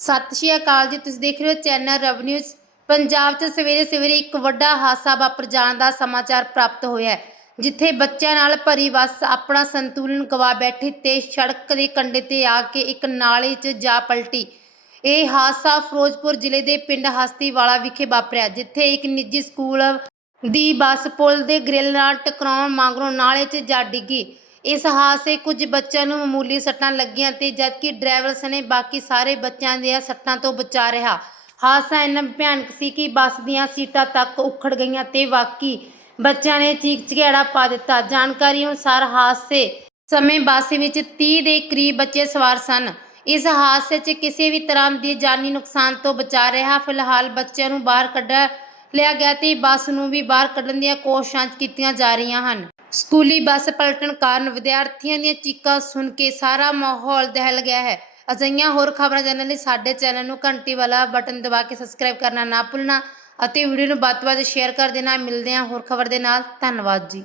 ਸਤਿ ਸ਼੍ਰੀ ਅਕਾਲ ਜੀ, ਤੁਸੀਂ ਦੇਖ ਰਹੇ ਹੋ ਚੈਨਲ ਰਵ ਨਿਊਜ਼। ਪੰਜਾਬ 'ਚ ਸਵੇਰੇ ਸਵੇਰੇ ਇੱਕ ਵੱਡਾ ਹਾਦਸਾ ਵਾਪਰ ਜਾਣ ਦਾ ਸਮਾਚਾਰ ਪ੍ਰਾਪਤ ਹੋਇਆ ਹੈ, ਜਿੱਥੇ ਬੱਚਿਆਂ ਨਾਲ ਭਰੀ ਬੱਸ ਆਪਣਾ ਸੰਤੁਲਨ ਗਵਾ ਬੈਠੀ ਤੇ ਸੜਕ ਦੇ ਕੰਢੇ ਤੇ ਆ ਕੇ ਇੱਕ ਨਾਲੇ 'ਚ ਜਾ ਪਲਟੀ। ਇਹ ਹਾਦਸਾ ਫਿਰੋਜ਼ਪੁਰ ਜ਼ਿਲ੍ਹੇ ਦੇ ਪਿੰਡ ਹਸਤੀਵਾਲਾ ਵਿਖੇ ਵਾਪਰਿਆ, ਜਿੱਥੇ ਇੱਕ ਨਿੱਜੀ ਸਕੂਲ ਦੀ ਬੱਸ ਪੁਲ ਦੇ ਗ੍ਰਿਲ ਨਾਲ ਟਕਰਾਉਣ ਮਗਰੋਂ ਨਾਲੇ 'ਚ ਜਾ ਡਿੱਗੀ। ਇਸ ਹਾਦਸੇ ਕੁਝ ਬੱਚਿਆਂ ਨੂੰ ਮਾਮੂਲੀ ਸੱਟਾਂ ਲੱਗੀਆਂ ਤੇ ਜਦਕਿ ਡਰਾਈਵਰ ਸਣੇ ਬਾਕੀ ਸਾਰੇ ਬੱਚਿਆਂ ਦੀਆਂ ਸੱਟਾਂ ਤੋਂ ਬਚਾ ਰਿਹਾ। ਹਾਦਸਾ ਇੰਨਾ ਭਿਆਨਕ ਸੀ ਕਿ ਬੱਸ ਦੀਆਂ ਸੀਟਾਂ ਤੱਕ ਉਖੜ ਗਈਆਂ ਤੇ ਬਾਕੀ ਬੱਚਿਆਂ ਨੇ ਚੀਕ ਚਿਹਾੜਾ ਪਾ ਦਿੱਤਾ। ਜਾਣਕਾਰੀ ਅਨੁਸਾਰ ਹਾਦਸੇ ਸਮੇਂ ਬੱਸ ਵਿੱਚ 30 ਦੇ ਕਰੀਬ ਬੱਚੇ ਸਵਾਰ ਸਨ। ਇਸ ਹਾਦਸੇ 'ਚ ਕਿਸੇ ਵੀ ਤਰ੍ਹਾਂ ਦੀ ਜਾਨੀ ਨੁਕਸਾਨ ਤੋਂ ਬਚਾ ਰਿਹਾ। ਫਿਲਹਾਲ ਬੱਚਿਆਂ ਨੂੰ ਬਾਹਰ ਕੱਢਿਆ ਲਿਆ ਗਿਆ ਤੇ ਬੱਸ ਨੂੰ ਵੀ ਬਾਹਰ ਕੱਢਣ ਦੀਆਂ ਕੋਸ਼ਿਸ਼ਾਂ ਕੀਤੀਆਂ ਜਾ ਰਹੀਆਂ ਹਨ। ਸਕੂਲੀ ਬੱਸ ਪਲਟਣ ਕਾਰਨ ਵਿਦਿਆਰਥੀਆਂ ਦੀਆਂ ਚੀਕਾਂ ਸੁਣ ਕੇ ਸਾਰਾ ਮਾਹੌਲ ਦਹਿਲ ਗਿਆ ਹੈ। ਅਜਿਹੀਆਂ ਹੋਰ ਖਬਰਾਂ ਜਾਣਨ ਲਈ ਸਾਡੇ ਚੈਨਲ ਨੂੰ ਘੰਟੀ ਵਾਲਾ ਬਟਨ ਦਬਾ ਕੇ ਸਬਸਕ੍ਰਾਈਬ ਕਰਨਾ ਨਾ ਭੁੱਲਣਾ ਅਤੇ ਵੀਡੀਓ ਨੂੰ ਵੱਧ ਤੋਂ ਵੱਧ ਸ਼ੇਅਰ ਕਰ ਦੇਣਾ। ਮਿਲਦੇ ਹਾਂ ਹੋਰ ਖਬਰ ਦੇ ਨਾਲ। ਧੰਨਵਾਦ ਜੀ।